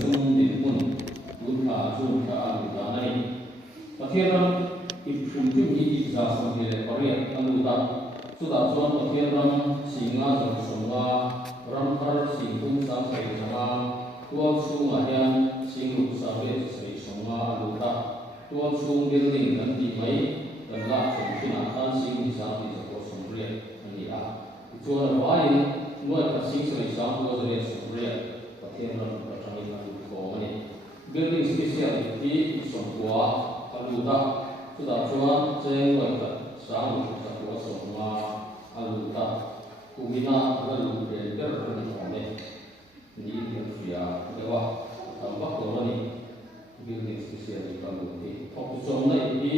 sung din mun tun tha chung tha alu da nai pathian ipum chu hi za sang le pariat alu da chu da chuan pathian ram singa jong songa ram thar sing tung sang sai janga tuam sunga hian sing lu sa ve sai songa alu da tuam sung building kan ti mai kan la chung china kan sing sa ti ko song riat ani a chuan vai noi ka sing sai sang ko re song riat pathian ram ka thani alu ko mani building speciality song kwa alu da chu da chuan cheng noi ka sang lu sa ko songa alu da kumina alu de der ni ni fia dewa tambah ko mani building speciality alu ti thok chong nai ti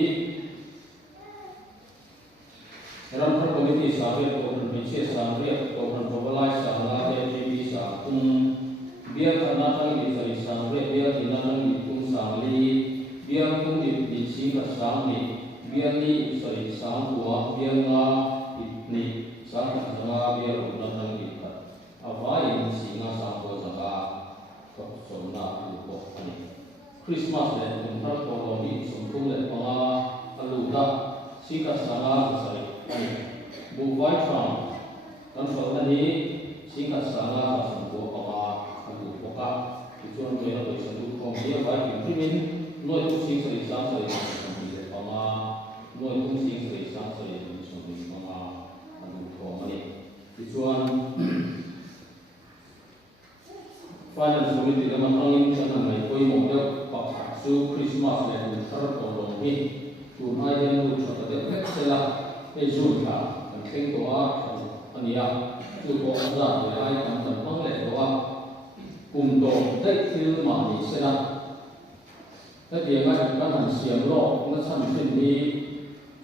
ram thar committee sa ve ko ran che sa re ko ran mobilize sa la de tv sa biar kana tang di sai sa re biar ina nang di tung sa li biar tung di si ka sa ni biar ni sai sa wa biar nga ni sa ka nga biar na nang di ka avai ni si nga sa ko za ka ko so na lu ko ani Christmas le tung thar ko lo ni sum tung le pa alu da si ka sa nga sai ani bu vai tram kan so na ni si ka sa nga sa ko pa ka chuan me lo se du ko me vai ki primin noi tu sing sai sang sai ni le pa ma noi tu sing sai sang sai ni so ni pa ma anu ko ma ni chuan finance committee le ma tangin chana mai koi mo de pa su Christmas le ni thar ko lo ni tu ai den lu cha de pek se la e su ka kan theng ko a ania tu ko za le ai kan tan pang le do a cùng đồ tết tiêu mà đi xe đạp, tất nhiên là các hàng xiêm lọ nó sản sinh đi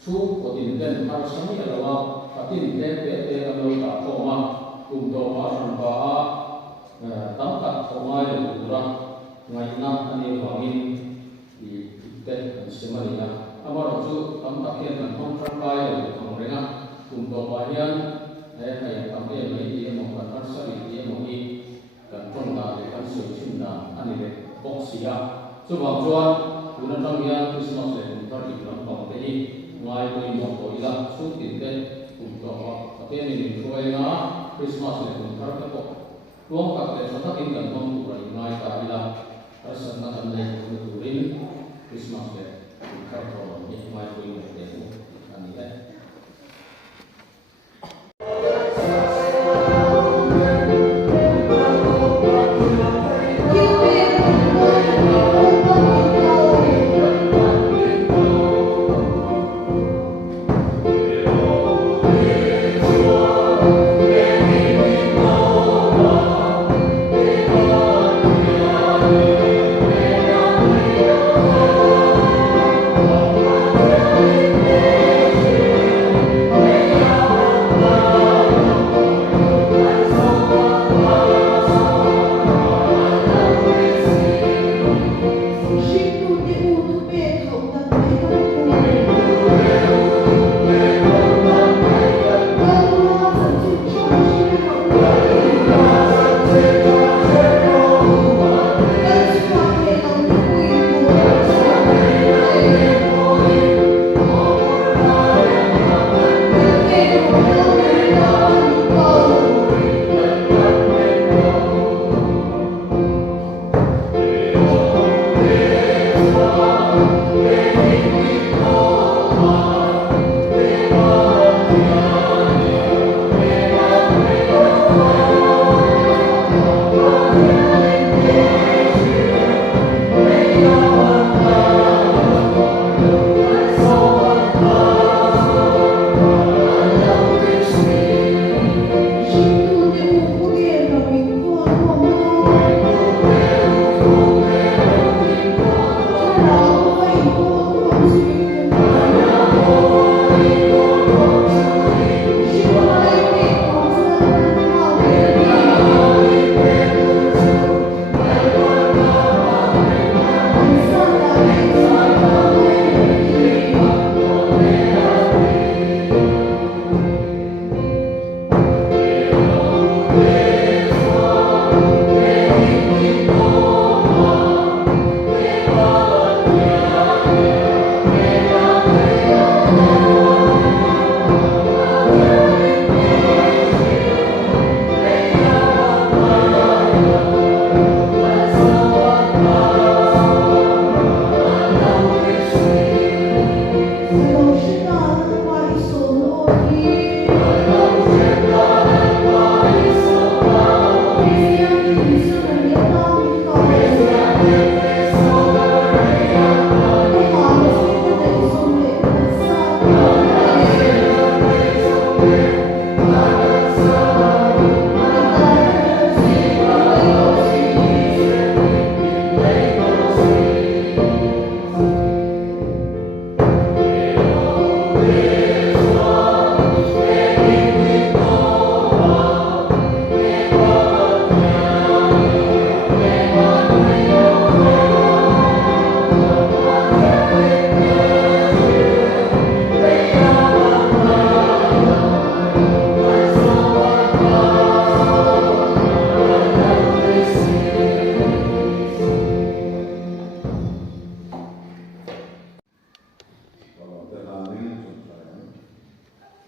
chú của tiền đen thao sống như là vào và tiền đen để làm đâu cả cổ mà cùng đồ hóa sản và tấm cắt cổ mai được ra ngày năm anh em hoàng in thì tết xiêm mà đi ra, ama đó chú tấm cắt hiện là không trang bài được không đấy na cùng đồ hóa hiện để hay tấm cái mấy gì một phần phát sản gì một gì kan trong là để kan sửa chỉnh là anh ấy bóc xì à, cho vào chuan, chúng ta trong nhà Christmas để chúng ta đi làm bằng cái gì, ngoài tôi một tối là suốt tiền tết cùng đó, và cái này mình coi là Christmas để chúng ta cái bộ, luôn các để chúng ta kinh nghiệm không đủ rồi, ngoài cả đi làm, các sản phẩm này cũng được đủ đến Christmas để chúng ta có những ngoài tôi một để anh ấy đấy.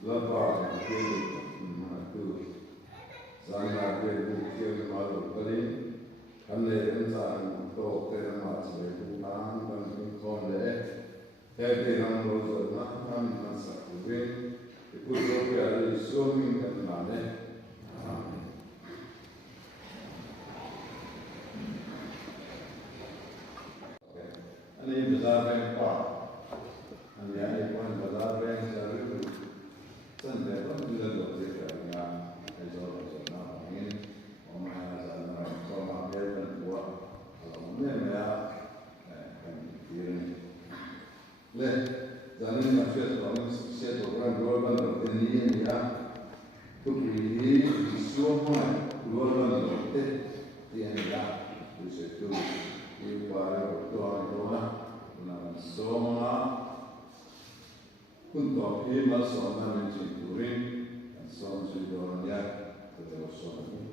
Lapa itu sangat berbuat malu kali. Ane ensan to terima sebagai Tuhan dan konde. Hati yang berdoa Tuhan masa kuring itu juga suami dan anak. Ini besar berapa? Ini pun besar berapa? Sampai pun juga dokter dengan esolah ini, orang sana sama dia dan buat kalau mereka kiri. Leh, jangan masuk orang sukses orang global ini ya, tu ini semua global dokter yang ya, tu setu, ini para dokter orang semua untuk hima soalnya mencinturi dan soal sudahnya terus soalnya.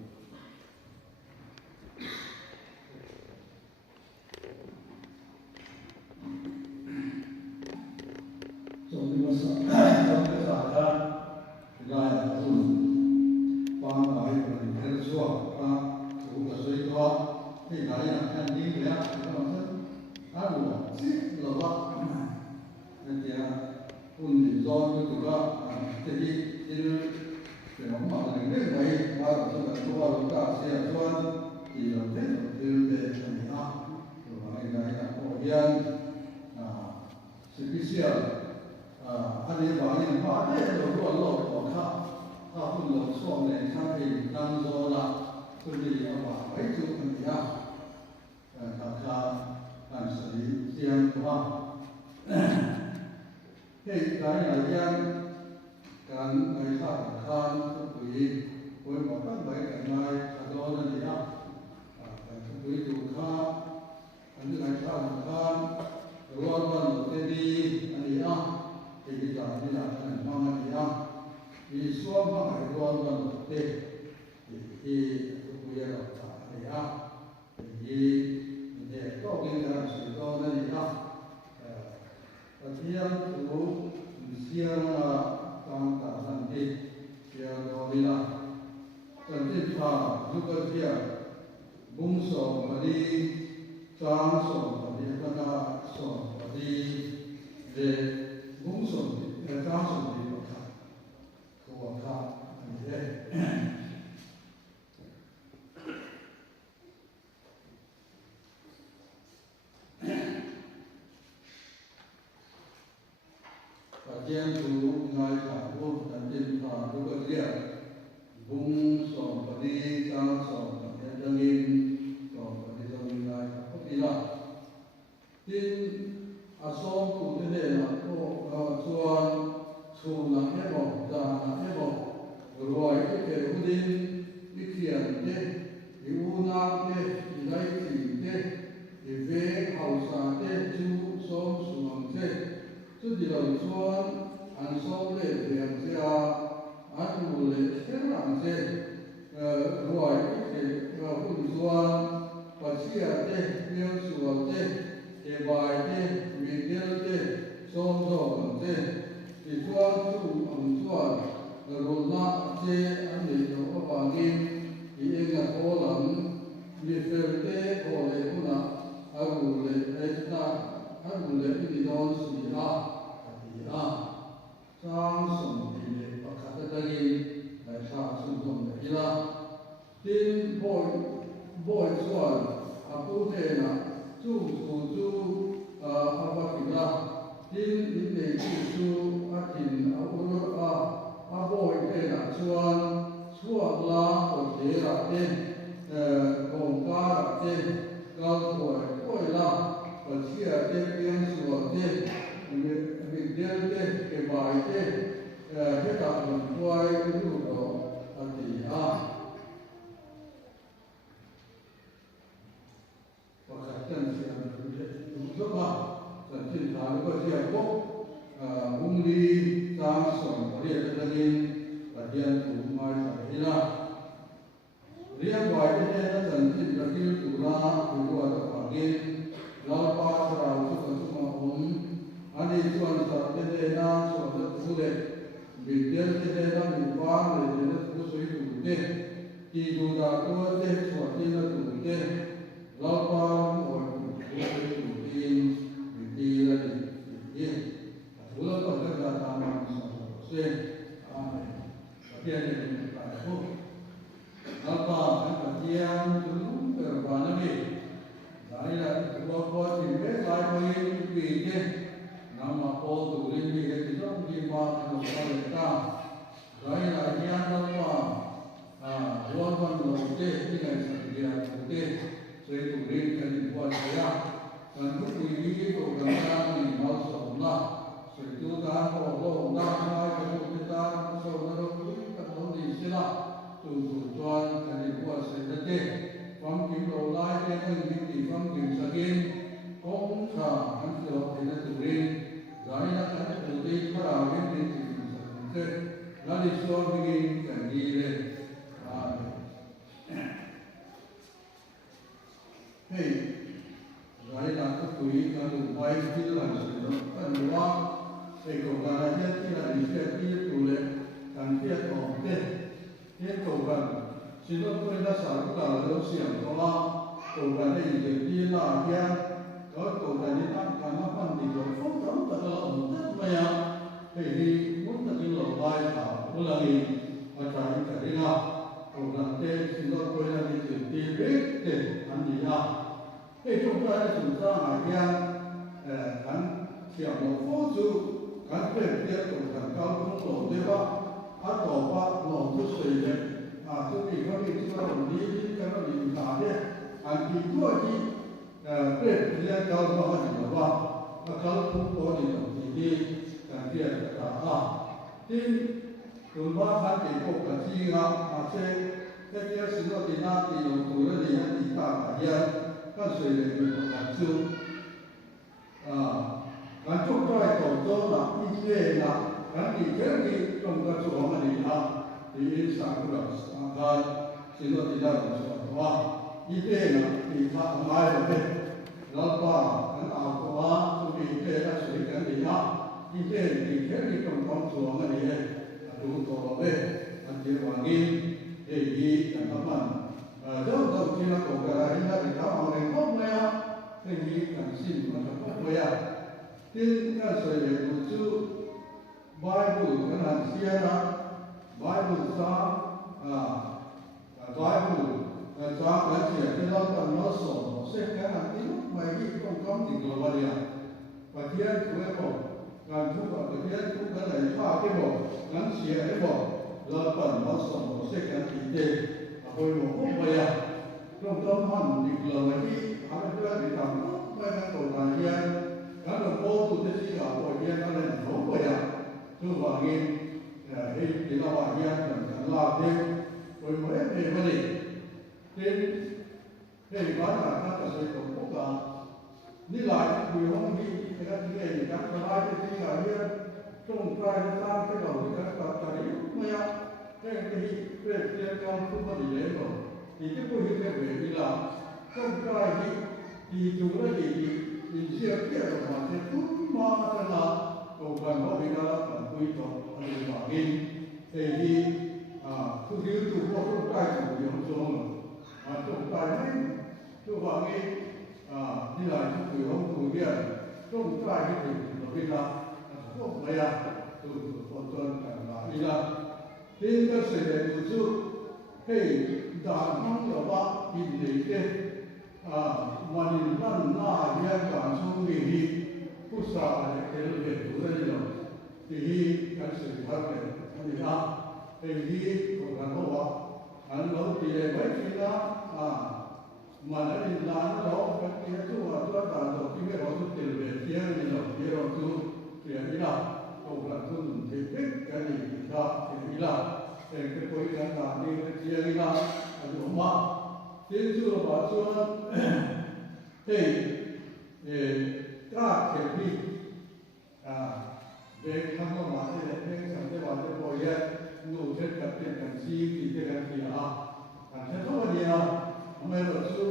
Soalnya sampai saat kita pun pakai berbagai suara, juga suara, ini gaya kan ini ya, kita macam ada sih lepas nanti pun zon juga jadi memang ada baik baru sudah tua luka sia tuan di hotel di sana gaya kemudian spesial ada banyak ada luar luar kah pun luar suami sampai dan zona jadi apa itu dia kakak dan sendiri siang tua Hei, kaya yang kan ay sa kan tuwi koy mapan bay kanay adon niya tuwi duka andi ay sa kan ruwan tedi niya kita niya kan mga niya isuam mga ruwan te tuwi ya niya ini to gingan si to niya Tiang tu siang tangta nanti siang dorina nanti pa juga dia bungso badi jangso badi kata so badi de bungso jangso badi kata kuaka ini Yang tu ngai tahu dan cinta juga dia bung so badi tang so dan daging so badi daging ngai tahu tidak tin asom tu tene nak ko tuan sunan ebo dan ebo berwai ke udin bikian de diuna de ilai de dive hausa de tu som suang de Jadi kalau tuan ansor le yang saya anu le sekarang saya ruai ke pun tuan pasia deh yang suat deh kebai deh mingil deh som deh di tuan tu tuan rona deh ane yo abangin di engat orang di ferte oleh puna aku le aku le ini don sila sang sum ini pakai lagi sang sum ila tin boy soal aku tena tu apa kita tin ini tu atin aku boy tena soal lah tera tin kongkar tin kau boy lah Persia yang suat Bigdel kebai kita menjual itu artinya pakaian siang itu apa dan cinta itu siapa umri langsung dia terjadi bagian rumah saya dia buat ini dan cinta itu lah itu ada bagian lalu serau itu semua ani tuan sarjana suatu sudah Việt Tiên sẽ đây là mình quang để nó có suy đủ thế thì dù đã có thế cho tiên là đủ thế lo quang or đủ suy đủ tiên vì là gì đủ là còn rất là tham ăn suy amen tiên là mình phải không lo quang phải tiên đúng từ quan nó đi đấy là lo quang thì biết lại với vì thế nằm ở phố tủ linh đi cái đó đi qua nó có được ta rồi là gian đó qua luôn con đầu tiên cái này sản phẩm đầu tiên rồi tủ linh cái gì qua thế à còn lúc quý cái cổ làm ra mình mau sống là rồi chúng ta có lo đa hai cái chúng ta sống nó đâu quý cái đó gì xí là tủ toàn cái gì qua sẽ là thế phong kính đầu lai cái thân những phong kính sa kiến cũng thà ăn được thì nó tủ linh rồi là cái tủ linh có là cái gì thì là đi xuống cái gì lên hey rồi là cái quỷ cái đủ quay cái là sự đó cái đó thì cũng là nhất cái là đi xe cái tủ lên cần thiết ổn thế thế cũng cần xin lỗi tôi đã sáng cái là đấu xiềng có lo cũng cần để đi là kia có cũng cần đi ăn cái nó phân thì rồi không lắm là ổn thế mà thì muốn là cái lỗ vai thảo cũng là gì mà trái cái nào cũng là thế xin lỗi tôi là đi đi biết để ăn gì nào thì chúng ta đã chúng ta ở kia gắn xiềng một phút dù gắn về tiếp tục gắn cao không lỗ thế ba hát tổ ba lỗ chút sợi đấy tôi nghĩ có những cái đồng lý cái nó bị phá đấy chỉ thua chỉ về liên cao có gì mà ba cao không có gì đồng thì cần thiết là tin chúng ta phát triển cuộc cạnh tranh sẽ cái kia sinh ra thì na thì dùng tuổi là gì thì ta phải giờ các sự để mình làm sự cái chúng ta tổ chức là như thế là cái gì cái trong cái chỗ mà đi làm thì sáng là cái sinh ra thì ta làm sự đó như thế là thì ta mai là thế nó qua cái ảo của chúng mình thế là sự cái gì đó như thế thì cái trong con số mà đi đủ tổ về anh chị hoàng nghi để gì anh tâm mình dấu đầu tiên là cổ cái này là để cáo họ này tốt này á thì gì cần xin mà thật tốt này á tin cái sự để một chút Bible cái là xia đó Bible sa Bible sa cái gì cái đó cần nó sổ sẽ cái là cái lúc mà cái không có thì rồi vậy và thiên của cái bộการทุกข์ประเทศทุกข์กันเลยข้าที่บอกนั้นเสียที่บอกเราเปิดมาส่งมาเสกกันอีกเดียวเอาไปหมดพวกไปอ่ะตรงต้นหันอีกเลยที่ทำให้เพื่อนไปทำไม่ทั้งตัวการเรียนการหลวงพ่อสุดที่เขาบอกเรียนอะไรหลวงพ่ออ่ะคือว่าเงี้ยที่เราว่าเรียนเหมือนกันลาเดียวโดยไม่ได้ไม่ได้ที่ที่บ้านเราถ้าจะใช้ตัวพวกกันนี่หลายคุยห้องที่cái này thì các bạn thấy cái là như trong trai nó ra cái đầu thì các bạn thấy mấy ạ cái về con không có gì đấy rồi thì cái cô hiểu cái về đi làm trong trai thì dù là gì thì xưa kia là họ sẽ tút ma ra là cầu cần có bị ra cần quy trọng hay là bảo nghi thì thu hiếu chủ của trong trai chủ yếu xuống trong trai đấy chủ bảo nghi như là chủ yếu chủ kia trong trai cái gì nó bị là không phải à từ con chân cả là đi là nên cái sự này một chút cái đàn ông của bạn nhìn thấy cái mà nhìn lần nào hiện cảm xúc gì đi cũng sao để cái việc của cái gì thì cái sự thật này thì thì của thằng nó thì mấy khi đó mà nó đi làm đó cái kia chú là chú đã đầu tiên cái đó chú tiền về kia đi rồi kia rồi chú chuyện đi làm cũng là chú thì biết cái gì đó thì đi làm cái cuối cái làm đi cái kia đi làm đúng không? Thế chú là bảo chú thì các cái gì về thăm có mặt thì để sản xuất vào cái bồi dưỡng nụ chết cả tiền cả chi thì cái gì thế thôi gìไม่รู้สู้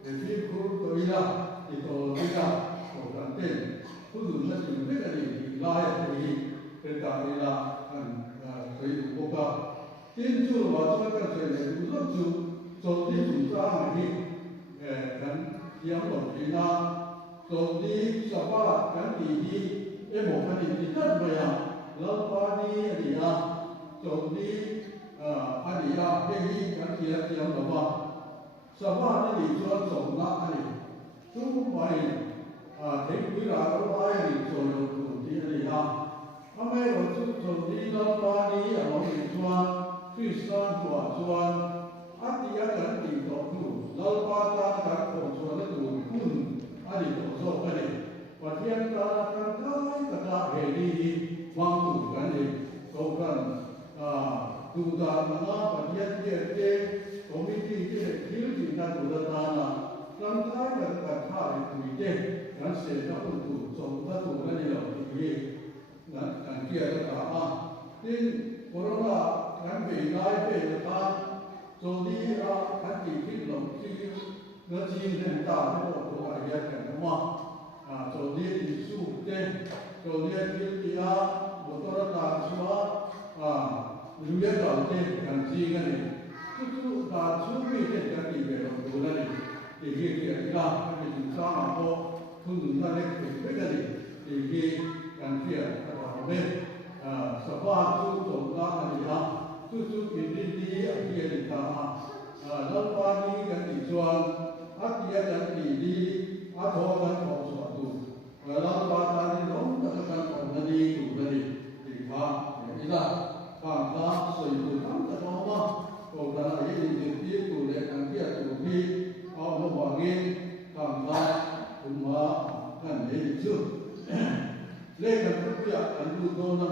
แต่ที่ครูตัวนี้ละที่ตัวนี้ละตัวกันเต็มผู้ดูแลสิ่งไม่ได้ดีลายที่เป็นการเวลา tiến chu vào cho các thầy này cũng rất chú cho đi chúng ta mà đi gắn tiếng một tí na cho đi sắp ba gắn đi em một cái gì rất vậy à lâu qua đi gì à cho đi anh đi à cái gì gắn tiếng đó mà sắp ba đi cho sống nát anh chúng mày thấy quý là có ai đi cho được đi gì à hôm nayเราจะดีเราตอนนี้เราเห็นว่าคริสต์มาสส่วนอันที่กันดีต่อผู้เราปาตาการของส่วนนั้นดูคุณอันนี้ต่อสู้กันเลยปัจจัยการกายกระดาษเฮดีวางถูกกันเลยตรงกันดูตาหน้าปัจจัยเด็กๆผมมีที่คิดถึงนั่นดูตาหน้าร่างกายกันกระทายคุยเด็กกันเสียแล้วคุณถูกส่งถ้าถูกนั่นเราดีการเกี่ยวกับมาที่โควิดการเปลี่ยนได้เปลี่ยนการโจดีการที่คิดหลงที่เนื้อจีนเห็นตาที่บอกตัวอะไรกันมาโจดีที่สู้เต้โจดีที่บุตรตาชัวรู้เรื่องเราเต้กันจีนกันเลยทุกตาชูมีเต้กันที่เป็นเราดูนั่นเองที่เกี่ยวกับการเป็นสร้างโลกคุณนั่นเองเป็นกันเลยที่การเกี่ยวกับสภาพทุกสมการอะไรนะทุกอินดีเกี่ยวกับแล้ววันนี้กันอีกส่วนอัตยากันดีอัตโธกันของส่วนตัวแล้ววันนี้น้องกันของนาดีอยู่นาดีที่ข้าอย่างนี้ละข้าข้าสวยตัวทั้งแต่น้องมาตัวกันอะไรยิ่งที่ตัวเล็กกันเกี่ยวกับที่เอามาวางเองข้าข้าคุณมากันเองชื่อเล่นกันทุกอย่างอันดูโดนนะ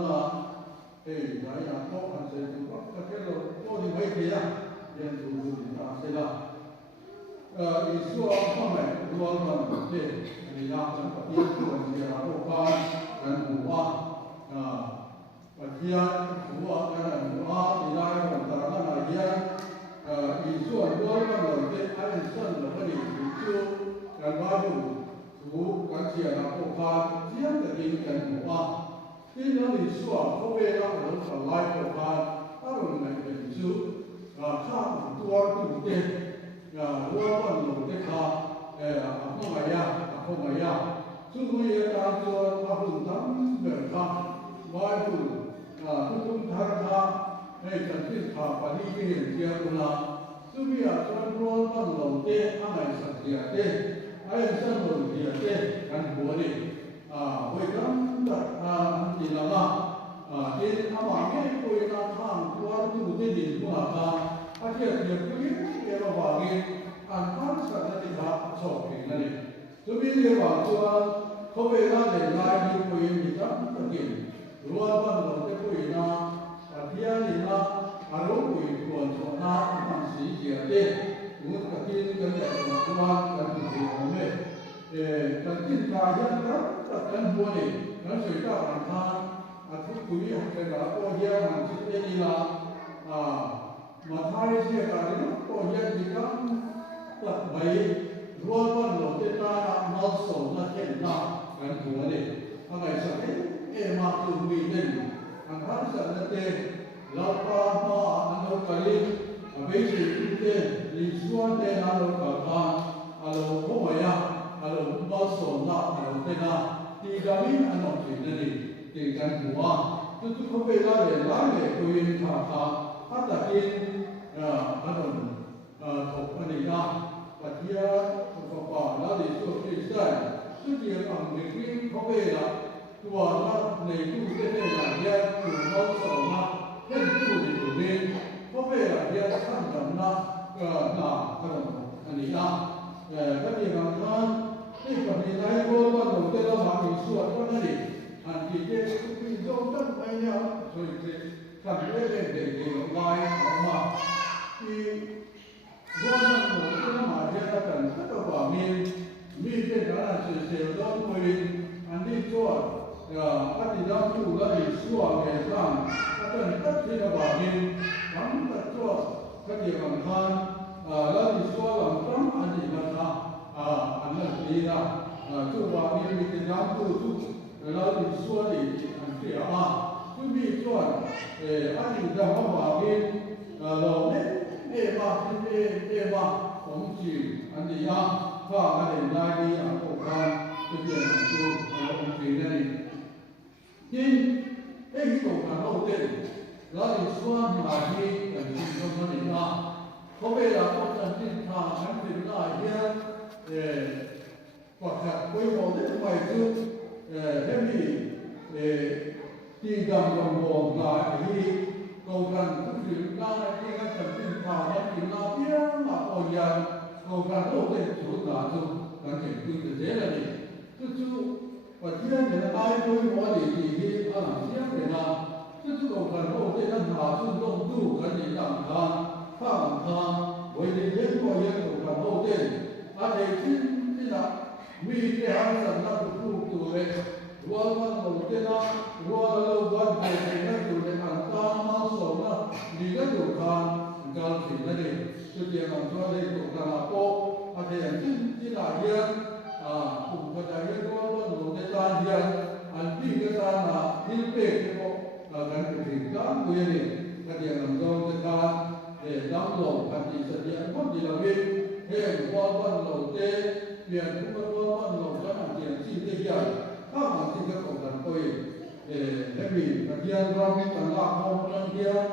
หลายอย่างก็อันเสร็จก็แค่เราโอ้ยไม่เกี่ยเรียนดูดีนะเสร็จละอีส่วนข้อไหนรวมกันเด็กมีน้ำสังกัดที่ส่วนที่เราต้องการกันหัวปัจจัยหัวกันหัวที่ได้ของแต่ละนายอีส่วนรวมกันเด็กอันสั้นเราก็ดีช่วยกันว่าดูถูกการเชียร์เราต้องการเที่ยงแต่กินกันหัวที่นั่นอีส่วนเขาเวลาเราสลายต้องการถ้าเราไม่เป็นชุดข้ามตัวถูกเด็กหัวมันหลุดเด็กขาเข้ามาย่าซึ่งมีการตัวมาหุ่นทั้งแบบขาไว้หุ่นทุกทางขาให้กันที่ขาปฏิกิริยาเชียร์คุณซึ่งมีอาการร้อนมันหลุดเด็กอะไรสักอย่างเด็กไอ้เส้นหลุดเด็กกันหัวเด็กไว้กันที่ละมาที่อามาไม่คุยกันทางตัวถูกที่ดินหัวขาอาเจียนคุยเกี่ยวกับว่าอันนั้นสัตว์ที่เราชอบกินนั่นเองจะมีเรื่องว่าตัวเขาเวลาเดินไล่ที่คุยมีตั้งแต่กินรัวบ้านเราจะคุยนะเพียงนี่นะอารมณ์คุยควรชนะมันสีเขียวเด็กมุดกินกันแต่ตัวกันที่ผมกันกินกายยันกันกันหัวเด็กนั้นสุดท้ายอันนั้นทุกคุยให้กันแล้วก็เฮียมันจิตเย็นละมาท้ายเสียกันแล้วก็เฮียดีกันตัดใบรัวบ้านเราจะตามาส่งมาเห็นหน้ากันหัวเด็กอะไรสักมาคือมีเด่นอันนั้นสัตว์เด็กเราพามาอันเราไปไปสิ่งเด่นลิส่วนเด่นอันเราขับผ่านอันเราเข้ามาอันเรามาส่งหน้าอันเราเด่นที่กามินอันเราสิ่งเด่นที่กันหัวทุกคนเวลาเดินไล่เลยคุยกันขาถ้าตะกินอันนั้นถกอันนี้นะปัจจัยของป่าแล้วในช่วงที่ได้ซึ่งเกี่ยวกับเด็กที่เขาเวลาตัวนั้นในตู้เต้นหลังแยกถึงเราสองนะเล่นตู้ในตัวนี้เขาเวลาแยกขั้นกันนะขนมอันนี้นะก็มีบางท่านที่ปฏิบัติโบราณหลวงเจ้ามามีส่วนก็นั่นเองอันที่เด็กที่โยนตั้งไปเนี่ยส่วนที่ทำเล่นเด็กๆลายออกมาที่ว่ามันหลวงเจ้ามาเรียกกันก็ว่ามีเด็กอะไรเสียๆต้องคุยอันนี้ช่วยปฏิบัติผู้ละเอียดส่วนในสร้างก็เป็นตัดสินว่ามีทำตัดช่วยก็เกี่ยวกับการละเอียดส่วนหลังตั้งอันนี้นะอันนั้นดีนะช่วยว่ามีติดน้ำตู้ละเอียดส่วนอีกอันที่ทุกมีส่วนอันนี้จะว่ามี老的那把那把红旗，俺的呀，放俺的来的呀，不看这边就红旗那里，因那一种看后头，然后你说哪里很轻松那里啊，后面啦，我们经常俺们那些hoặc là quy mô rất ngoài dương thế thì đi đồng hồ lại thì cầu gần cũng chỉ ra khi các thành viên thảo luận thì nó biết mà còn giờ cầu gần đâu để chủ là chung gần chỉ cứ như thế là gì chứ và thiên thì là ai quy mô thì khi làm thiên thì là chứ cầu gần đâu để nó thảo chung đông đủ cái gì làm thang phẳng thang với những cái coi như cầu gần đâu để thì khi làมีแต่หางสันนับผู้ตัวเล็กวัวมันหลงเจ้าวัวเราวันไปนั่งอยู่ในอันตามาสองนะมีก็อยู่คานการสิ่งนั้นเองจุดเดียวกันตัวเล็กตัวกระนาโปอาจจะอย่างที่หลายเรื่องกลุ่มกระจายเรื่องว่าหลงเจ้าเดียวอันที่กระจายนะที่เป็ดที่บอกกันเป็นสิ่งการตัวเองกระเดียวกันตัวจะการดำหลงพันธีเสียงคนที่เราเห็นเห็นวัวมันหลงเจ้เปลี่ยนผู้ว่ามันหลงแล้วมันเปลี่ยนที่ได้ใหญ่ถ้ามันที่จะของกันตัวเองและมีการเรียนรู้มีการละมองการเรียน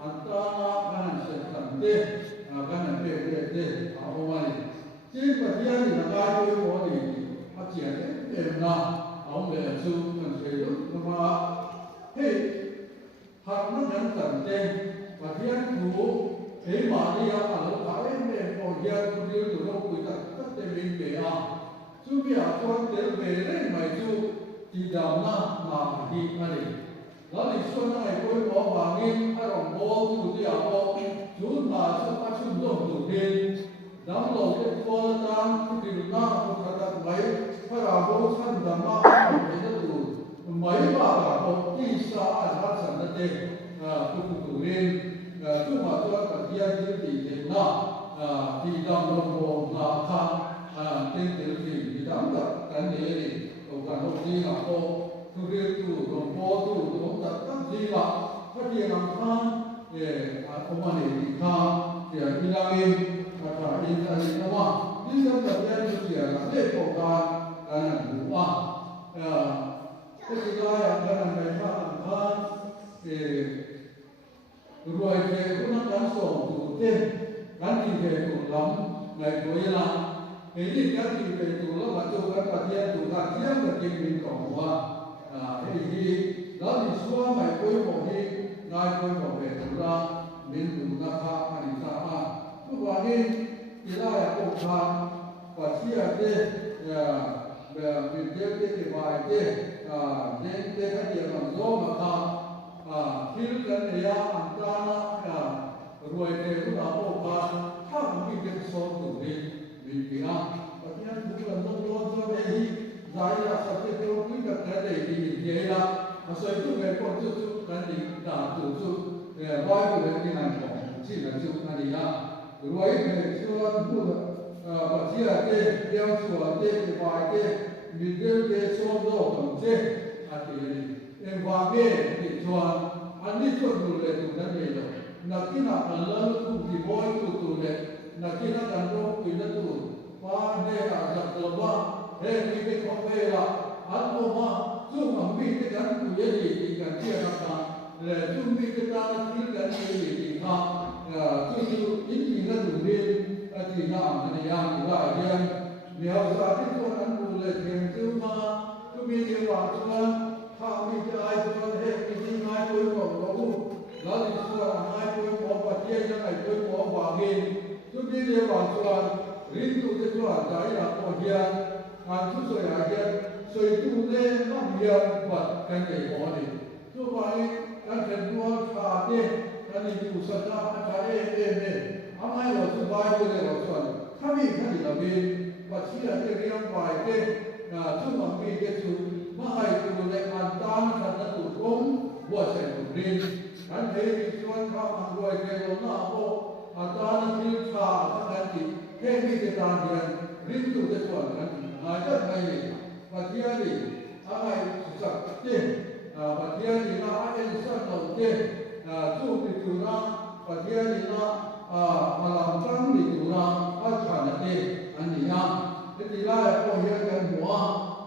อันตราการเสพสันเตการเปลี่ยนเตเอาไว้ที่ปัจจัยในการดูว่าดีปัจจัยเอ็มนะเอาเงินซื้อมันเสียดุมาเฮ้หากมันยังสันเตปัจจัยถูกเฮ้มาเรียอะไรขายเนี่ยพอเรียนคนเดียวอยู่เราคุยกันแต่ไม่เบียช่วยอาคนเดียวเบียได้ไหมช่วยที่ดำน้ำมาดีอะไรแล้วในส่วนไหนคุยบอกว่างี้ให้เราบอกอยู่ที่อาบอกช่วยมาช่วยมาช่วยร่วมดูดีดำเราจะพอตามที่ดูหน้าพวกเราไว้ให้เราบอกท่านดำน้ำไม่ได้ดูไม่ว่าเราที่สะอาดรักษาได้ทุกตัวเองช่วยมาช่วยกันเยี่ยมที่ดีหน้าที่ดำเราบอกหน้าทางเต็มที่ที่ดำกับกันเองโอกาสที่เราโตทุเรียนตู้หลวงพ่อตู้หลวงตาตั้งที่ละพระเดียร์ทางอมานิติทางเสียพิลามินอาจารย์อินทรีนว่าที่จะจัดการเสียเรื่องโอกาสการหมู่ว่าที่ได้การในทางทางรวยเจ้าคนนั้นส่งตู้เต็มการที่เจ้าตู้ล้ำในตัวเองละเห็นที่การที่เจ้าตู้ล้ำมาจูกันกับเจ้าตู้การเที่ยงกับเจ้าบินของว่าที่แล้วที่ชัวร์ไม่คุยบอกที่นายคุยบอกเป็นตุลามินตุนาคาอันนี้สามารถทุกวันนี้ที่ได้ปกครองปัจจัยเด็แบบวิเดียที่วายเด็กเด็กเด็กที่มันโตมาค่ะคิดกันเนี่ยอันตรายรวยเด็กผู้หญิงปกครองถ้ามันมีเด็กสอนตัวเองมีกี่อ่ะปัจจัยทุกคนต้องโดนตัวเองใจละสักเดียวคุยกับใครได้ดีเยอะละอาศัยทุกเรื่องก็จุดๆกันดีด่าจุดๆว่าอยู่ในที่นั่นของที่นั่นจุดนั่นดีนะรวยเด็กส่วนผู้ปัจจัยเด็กเดียวส่วนเด็กที่วายเด็กมีเด็กเด็กส่วนโลกของเจ้าอาทิตย์เอ็มวาเก้ที่ส่วนอันนี้ส่วนดูเลยตรงนั้นเลยนักที่นักอันนั้นทุกที่บอยทุกตัวเลยนักที่นักอันรู้คุยนั่นตัวว่าเนี่ยอาจจะกลับว่าเฮ้ยมีเป็นของเวลาอันโตมาช่วงมันมีที่กันคุยดีที่กันเชื่อกันและช่วงมีที่การที่กันคุยดีที่กันช่วงอินที่นั่นดูดีที่นั่นอันนี้ยังว่ายังมีเอาสาธิตตัวนั้นดูเลยเพียงช่วงมาช่วงมีที่ว่าช่วงถ้ามีที่ไอ้ช่วงเฮ้ยมีที่ไม้คุยบอกเราแล้วที่ช่วงไม้คุยบอกปัจจัยยังไงคุยบอกว่าเงินช่วงมีที่ว่าช่วงรินตุที่ช่วงใจอยากตัวเดียร์การช่วยหาเงินช่วยดูแลน้ำเลี้ยงวัดกันในบ่อนี่ทุกวันนี้การเป็นตัวขาดเนี่ยการที่อยู่สัจจะอาจารย์เนี่ยทำให้เราสบายเลยเราส่วนถ้ามีขนาดนี้วัดที่เราจะเรียนไหวเนี่ยช่วงมันมีเกิดขึ้นมาให้ดูแลการตามขันธ์ตุกงวัดเสด็จดินการเทวิชวนข้ามรวยเกลหน้าโบอาจารย์ที่ชาทั้งนั้นที่เฮ้มีแต่การเรียนรินตุที่ส่วนนั้นอาจารย์ไม่ปัจจัยนี้อะไรสักเจนปัจจัยนี้นะไอ้สักเราเจนช่วงที่จุฬา ปัจจัยนี้นะมาลำตั้งดิจุนะอาชาณเตอันนี้นะที่ไล่พอเฮียกันหัว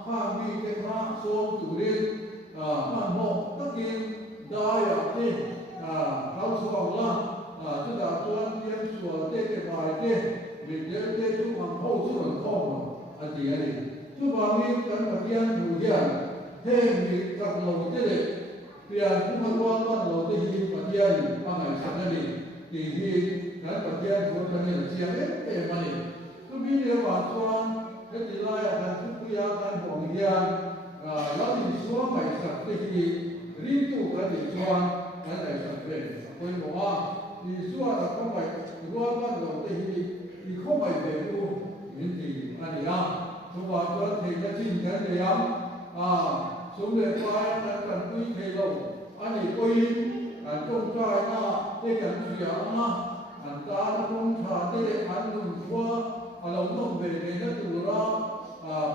ข้ามีเก็บข้าโซมจุริข้าโมตะกินได้อะที่เขาสวมละจุดดาวตัวเทียมส่วนเด็กไปเด็กวิเดียเด็กทุกคนเข้าส่วนเข้าอันนี้อันนี้ทุกบางมีกันปัจจัยหูเฮียเฮ้มีกับเราเด็กเพียงทุกคนว่าเราได้ยินปัจจัยอะไรสักนิดที่นั้นปัจจัยคนนั้นเนี่ยเสียเอ๊ะมาเนี่ยทุกมีเรื่องว่าส่วนที่ไล่กันทุกอย่างกันห่วงเฮียแล้วที่ส่วนไปสักที่รีบตัวกันที่ส่วนนั่นแหละสักเป็นคนบอกว่าที่ส่วนเข้าไปรวมกันเราที่เข้าไปเดี๋ยวมินที่อันนี้นะทุกวันส่วนที่จะชิ้นกันเดียวสมเด็จพระนั้นกันคุยเทโลอันนี้คุยจงใจนะเด็กกันเสียนะตาตรงชาเด็กอันนุ่มชัวเราต้องเบรกในตัวเรา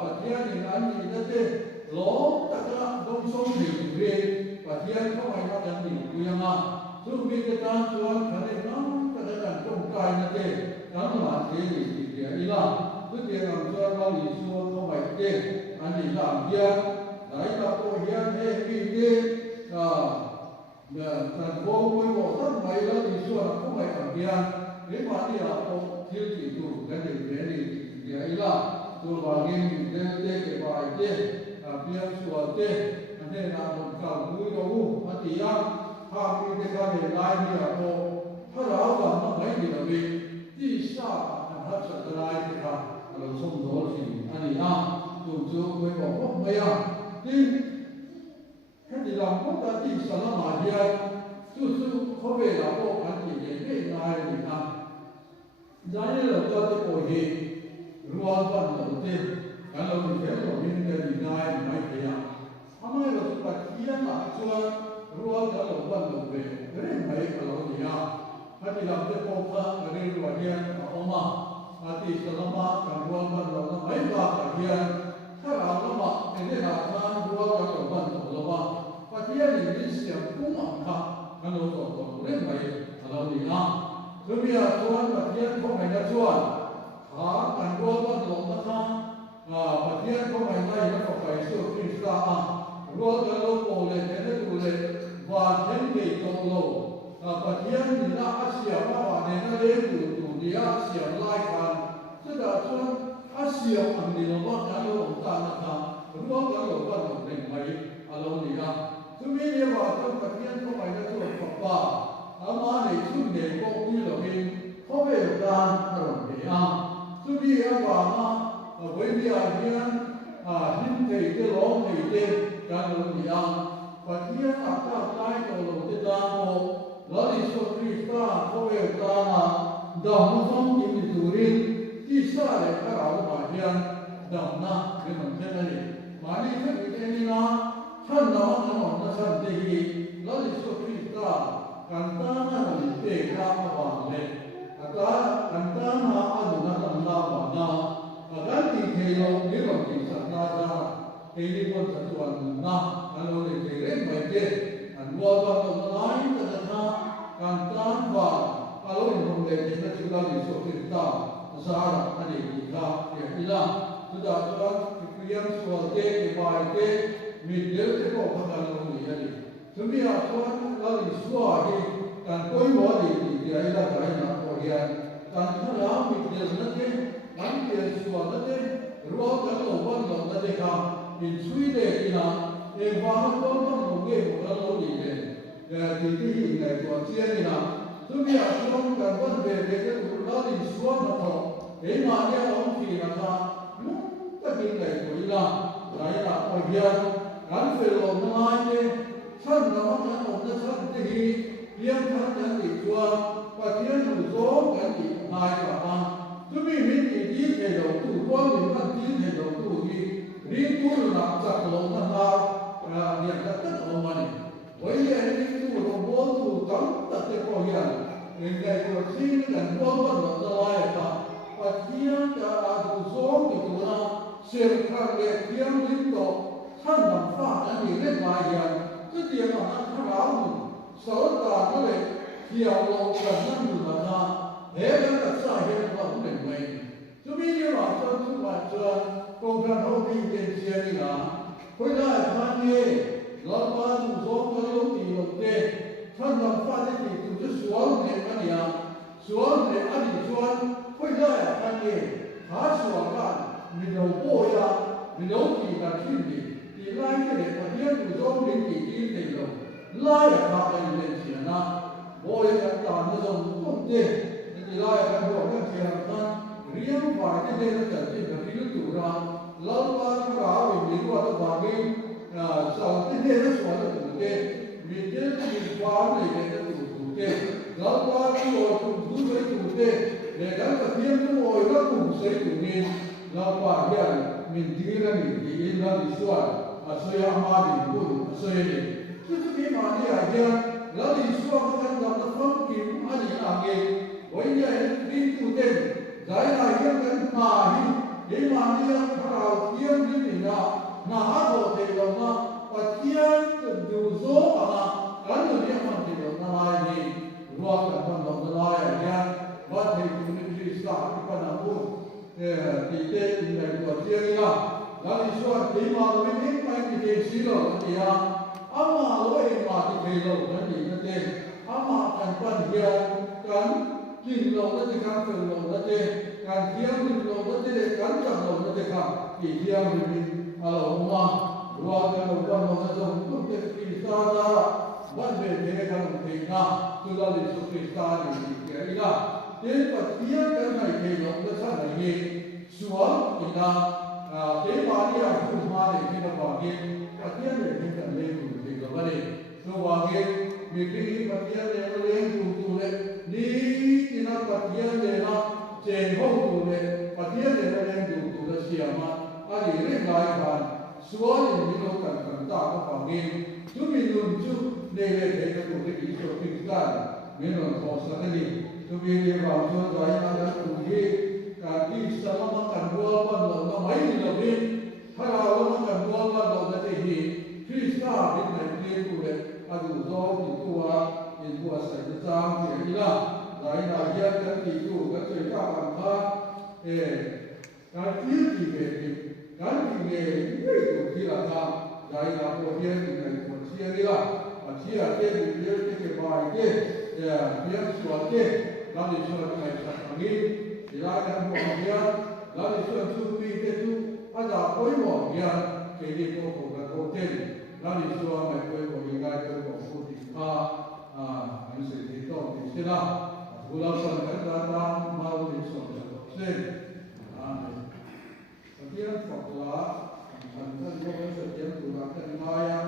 ปัจจัยนี้อันนี้นั่นเองหลงตะกะต้องส่งถึงเรียนปัจจัยเข้ามาอย่างนี้กูยังสุวิจารณ์ส่วนขณะนั้นก็จะการจงใจนั่นเองนั่นหมายถึงที่เดียวอีล่ะทุกอย่างส่วนเราอีส่วนเข้าไปเองอันนี้หลังเดียวไหนเราก็เห็นเองที่เดียวแต่พอไปบอกท่านไปแล้วอีส่วนเข้าไปกับเดียวเรื่องว่าที่เราที่ที่ดูกันอยู่เรื่องนี้เดียวอีล่ะตัวบางอย่างเดินเดินไปเดินเพียงส่วนเดินอันนี้เราต้องการรู้รู้อันที่ยังภาพที่ได้การเห็นลายนี่เราถ้าเราฟังมาไม่ดีเราเป็นที่ทราบนะครับสัตว์ลายที่ทำเราส่งโดนสิ่งอันนี้นะตัวจูไปบอกว่าไม่ยากที่แค่ที่เราพูดที่สารมาเดียวสู้ๆเขาเวลาบอกอันที่ยังไม่ได้เลยนะดังนั้นเราก็จะโอเครวมกันเราเต็มการเราเป็นแค่เราเป็นแค่ดีนายไม่เพียงทำไมเราถึงปัจจัยหลักส่วนรวมกันเราวันเราเป็นเรื่องไม่เราเนี่ยถ้าที่เราจะพบกันเรื่องวันเดียนออกมาอาทิตย์ละมาการรวมกันเราไม่ว่ากันเพียงถ้าเราละมาเป็นเรื่องการรวมกันเราวันเราว่าปัจจัยนี้เสียงพุ่งออกมาการเราต้องเรื่องไม่เราเนี่ยคือมีส่วนปัจจัยของไม่ได้ส่วนการรวมกันหลงนะครับปัจจัยของไม่ได้แล้วก็ไปสู่คริสต์รวมกันเราโอเลเนเนดูเลยว่าเห็นดีตรงโลปัจจัยนี้นะอาเซียนว่าในนั้นเรื่องดูดีอาเซียนไล่กันซึ่งแต่ส่วนอาเซียนอันนี้เราว่าการเราหลงตานะครับรวมกันเราก็หลงเป็นไม่อารมณ์นี้นะซึ่งมีเรื่องว่าต้องปัจจัยของไม่ได้ส่วนของบ้าอามาในช่วงเด็กพวกนี้เราเป็นเขาเป็นการอารมณ์นี้นะซึ่งมีเรื่องว่าเวทีอาเซียนหินเตยเตล้อมเตยเตการลงยางปัจจัยอัตราใต้ตัวลงที่ตาโมแล้วที่สุดที่ตาเขาเป็นการดำน้ำกินจุริที่สาเลยถ้าเรามาเรียนดำน้ำเป็นมันเช่นนี้มาที่ที่นี่นะท่านน้องน้องท่านที่แล้วที่สุดที่ตาการตาหน้ามันเตะข้ามมาเลยการตาหน้าอันนั้นอันนั้นมานะการที่เทโลนี่เราที่สัตว์นาจาเทลีคนสัตว์วันนะอันเราเลยเรื่องไม่เจ็บอันว่าตอนเราไล่แต่ละการตามว่าอารมณ์ของเด็กที่ชุดเราที่สุดที่ตาสาระอันนี้ที่ตาอย่างนี้ละสุดท้ายสุดที่เรียนส่วนเด็กที่ไปเด็กมีเด็กที่บอกว่าเราเนี่ยนี่ซึ่งมีอาส่วนเราที่ส่วนที่การคุยว่าที่ที่ไอ้ละใจนะพอเรียนการที่เรามีเด็กนั่นเองการเรียนส่วนนั่นเองรวมกันเราวันเรานั่นเองครับเป็นช่วยเด็กนะเองว่าเราต้องรู้เรื่องของเราดีเลยที่ในตัวเชียนี่นะซึ่งมีอาส่วนการวันเด็กที่เราที่ส่วนนะครับเองมาเนี่ยเราที่นะครับนู้นก็เป็นในตัวละไรนะพอเรียนการเฟลล์นั่นเองท่านเราเนี่ยเราจะท่านที่เลี้ยงท่านอย่างดีตัวปัจจัยอยู่โซ่กันดีนายกับมาซึ่งมีวิธีที่เกี่ยวกับตัวมีมันที่เกี่ยวกับตัวที่เรียนตัวหลักจากลงนะครับเนี่ยจะตั้งลงมาเนี่ยวันนี้เรียนตัวลงบนตัวตั้งแต่เด็กพอเรียนเรียนได้ตัวที่กันบนมันละลายครับปัจจัยจะอาจจะโซ่ที่ตัวนั้นเสียงข้างเรียนเพียงลิ้นโตท่านนำฟ้าอันนี้เล่นมาอย่างก็เดียวกันท่านเราสอนตาก็เลยท เที่ยวเรากันนั่งอยู่นะนะเฮ้ยกันกับสายเห็นเราไม่ไหวจะมีเยอะมากจนทุกวันจนกองทัพเราที่เป็นเชียร์นี่นะคนได้ท่านนี้เราบ้านสองคนเราตีเราเตะท่านทำฟ้าได้ตีตัวจะสวนเนี่ยอันนี้สวนเนี่ยอันนี้สวนคนได้ท่านนี้หาสวนกันมีเราโบยามีเราตีกันขึ้นดีตีไล่กันเลยประเดี๋ยวตัวสองเป็นตีตีเดียวไล่กันไปเลยเชียร์นะโบยกันตามนั้นสองคนเตะตีไล่กันพวกนั้นเชียร์นั้นเรียนฝ่ายที่เรียนจัดที่กับที่รู้ตัวเราเราบ้านเรามีว่าตัวบางทีสาวที่เรียนสวนตัวเตะมีเจ้าที่ฟ้าเลยเรียนตัวเตะเราบ้านที่ว่าตัวผู้ใช้ตัวเตะเรียนกันกับเพียงตัวเราตัวใช้ตัวนี้เราบ้านเนี่ยมีดีกันนี่ดีนั่นดีส่วนสวยมากดีบุญสวยดีที่จะมีมาเนี่ยเดียวเราดีส่วนกันเราต้องฟังกินอันนี้อ่างเองวันนี้ดีตัวเตะใจไหนกันมาหิยิ่งมาเนี่ยเราเที่ยงนี่นะน่าดูเที่ยวนะปัจจัยดูโซ่นะการดูเนี่ยมันเที่ยวน่าอะไรนี่รวมกันมันต้องน่าอะไรเนี่ยวัดที่คุณนิสิตที่ปนังบุญที่เตะที่ในตัวเที่ยวนี่นะแล้วที่ส่วนที่มาเราไม่ได้ไปที่เที่ยวสิโลที่อ่ะอามาเราเองมาที่เที่ยวนั่นเองนั่นเองอามากันปัญญากันกินเราแล้วจะการเป็นเราแล้วจะการเที่ยวกินเราแล้วจะการจับเราแล้วจะการที่เที่ยวมีอะไรมา Ruang yang kita untuk kita berbeza dengan sudah disukaikan ini. Ia tempat dia kerana kita besar ini suam kita tempat dia cuma kita bagi dia kita lepas kita balik. So bagi mungkin dia lepas itu ni kita dia lepas jengkol tu dia lepas itu siapa ada rengai kan suami minum kan tak apa ni, tu minum tu nilai mereka tu di sosial minum kosa ni, tu dia bawa saya ada tujuh kaki selama kan dua bulan lama ini lebih, kalau makan dua bulan lama tadi, Krista dengan dia tu aduh itu saya jam dia lain aja kan itu kan cerita apa kan dia kan ini itu kita dari apa dia dengan manusia ni lah, manusia dia kebaik dia, dia suatu lalu suatu macam ini, dia akan bahagia, lalu suatu itu ada apa yang dia jadi pokok hotel, lalu suatu macam yang dia pokok kita, mesti kita di sana, bulan sampai datang mahu disokong, Setiap fakta, antara dua setiap tujuan maya,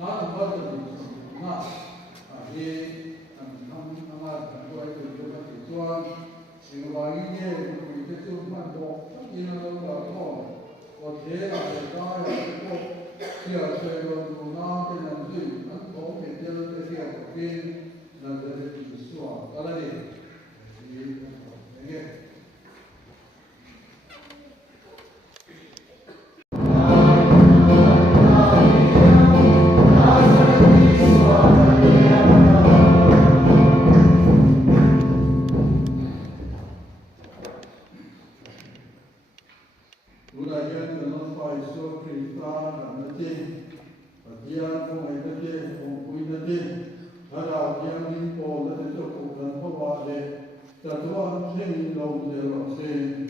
nak buat itu, nak ini, nama dua itu juga tujuan, yang lainnya itu cuma dua, ini adalah dua, okey, ada itu, dia sebelum guna dengan itu, nanti kita lihat pin dan dari itu, kalau ini. Tuhan sing lalu dia sing